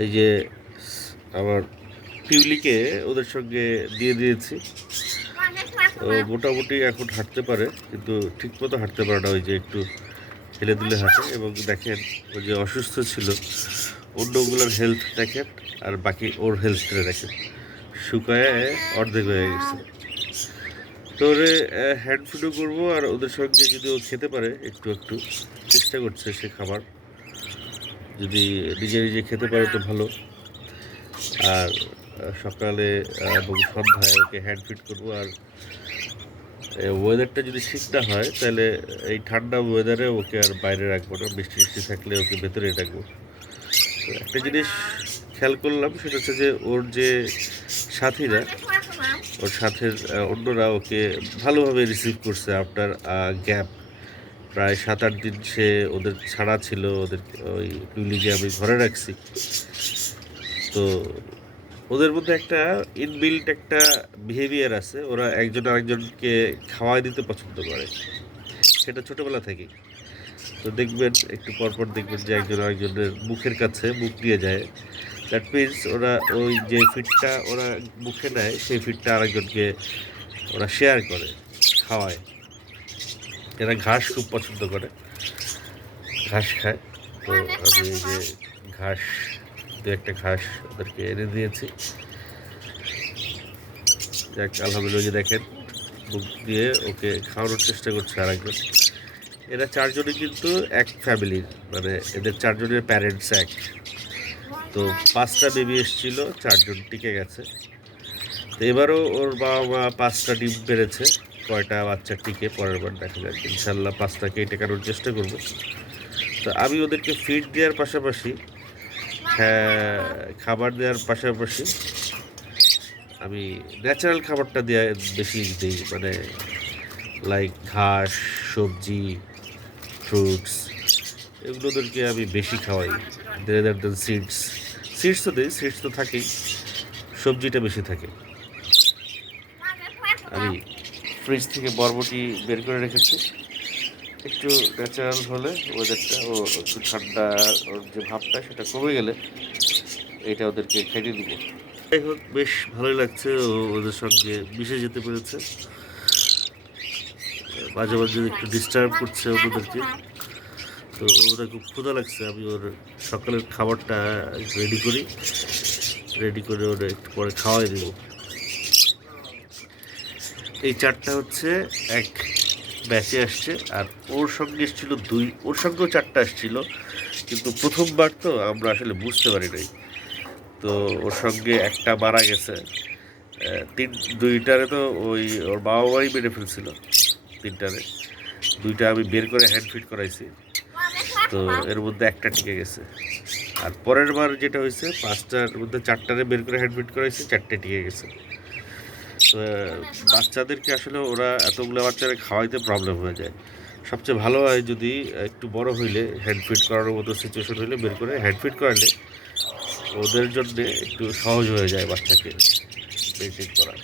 এই যে আমার পিউলিকে ওদের সঙ্গে দিয়ে দিয়েছি। ও মোটামুটি এখন হাঁটতে পারে কিন্তু ঠিক মতো হাঁটতে পারে না ওই যে একটু হেলে দুলে হাঁটে এবং দেখেন ওই যে অসুস্থ ছিল অন্যগুলোর হেলথ দেখেন আর বাকি ওর হেলথটা দেখেন। শুকায় অর্ধেক হয়ে গেছে। তো ওরে হ্যান্ড ফুডও করব আর ওদের সঙ্গে যদি ও খেতে পারে একটু একটু চেষ্টা করছে সে খাবার। যদি নিজে নিজে খেতে পারে তো ভালো। আর সকালে এবং সন্ধ্যায় ওকে হ্যান্ড ফিট করব। আর ওয়েদারটা যদি না হয়, তাহলে এই ঠান্ডা ওয়েদারে ওকে আর বাইরে রাখব না। বৃষ্টি বৃষ্টি থাকলে ওকে ভেতরে রাখব। তো একটা জিনিস খেয়াল করলাম, সেটা হচ্ছে যে ওর যে সাথীরা, ওর সাথের অন্যরা ওকে ভালোভাবে রিসিভ করছে আফটার গ্যাপ প্রায় সাত আট দিন সে ওদের ছাড়া ছিল, ওদের ওই পিউলিকে আমি ঘরে রাখছি। তো ওদের মধ্যে একটা ইনবিল্ট একটা বিহেভিয়ার আছে, ওরা একজন আরেকজনকে খাওয়াই দিতে পছন্দ করে। সেটা ছোটোবেলা থেকেই। তো দেখবেন, একটু পরপর দেখবেন যে একজন আরেকজনের মুখের কাছে মুখ দিয়ে যায়। দ্যাট মিনস ওরা ওই যে ফিটটা ওরা মুখে নেয়, সেই ফিটটা আরেকজনকে ওরা শেয়ার করে, খাওয়ায়। এরা ঘাস খুব পছন্দ করে। ঘাস খায়। তো আমি এই যে ঘাস, দু একটা ঘাস ওদেরকে এনে দিয়েছি। যাক, আলহামদুলিল্লাহ দেখেন, মুখ দিয়ে ওকে খাওয়ানোর চেষ্টা করছে আরেকজন। এরা চারজনই কিন্তু এক ফ্যামিলির মানে এদের চারজনের প্যারেন্টস এক। তো পাঁচটা বেবি এসেছিল, চারজন টিকে গেছে। তো এবারও ওর বাবা মা পাঁচটা ডিম পেরেছে। কয়টা বাচ্চা টিকে পরের বার দেখা যাক। ইনশাল্লাহ পাঁচটাকে টেকানোর চেষ্টা করব। তো আমি ওদেরকে ফিড দেওয়ার পাশাপাশি হ্যাঁ, খাবার দেওয়ার পাশাপাশি আমি ন্যাচারাল খাবারটা দেওয়া বেশি দিই। মানে লাইক ঘাস সবজি ফ্রুটস এগুলো ওদেরকে আমি বেশি খাওয়াই। রেদার দেন সিডস সিডস তো দিই সিডস তো থাকেই সবজিটা বেশি থাকে। আমি ফ্রিজ থেকে বরবটি বের করে রেখেছি। একটু ন্যাচারাল হলে ওয়েদারটা ও একটু ঠান্ডা, ওর যে ভাবটা সেটা কমে গেলে এটা ওদেরকে খেতে দিব। যাই হোক, বেশ ভালোই লাগছে ও ওদের সঙ্গে মিশে যেতে পেরেছে। মাঝে মাঝে একটু ডিস্টার্ব করছে ওদেরকে। তো ওরা খুব ক্ষুধা লাগছে, আমি ওর সকালের খাবারটা রেডি করি। রেডি করে ওরা একটু পরে খাওয়াই দেব। এই চারটা হচ্ছে এক ব্যাচে আসছে, আর ওর সঙ্গে এসেছিল দুই, ওর সঙ্গেও চারটা আসছিল কিন্তু প্রথমবার তো আমরা আসলে বুঝতে পারি নাই। তো ওর সঙ্গে একটা মারা গেছে। তিন, দুইটারে তো ওই ওর বাবা মাই মেরে ফেলছিল, তিনটারে। দুইটা আমি বের করে হ্যান্ড ফিট করাইছি। তো এর মধ্যে একটা টিকে গেছে। আর পরের বার যেটা হয়েছে, পাঁচটার মধ্যে চারটারে বের করে হ্যান্ড ফিট করাইছে, চারটে টিকে গেছে। বাচ্চাদেরকে আসলে ওরা এতগুলো বাচ্চারা খাওয়াইতে প্রবলেম হয়ে যায়। সবচেয়ে ভালো হয় যদি একটু বড় হইলে হ্যান্ড ফিট করার মতো সিচুয়েশন হইলে বের করে হ্যান্ড ফিট করালে ওদের জন্যে একটু সহজ হয়ে যায় বাচ্চাকে মেনটেন করা।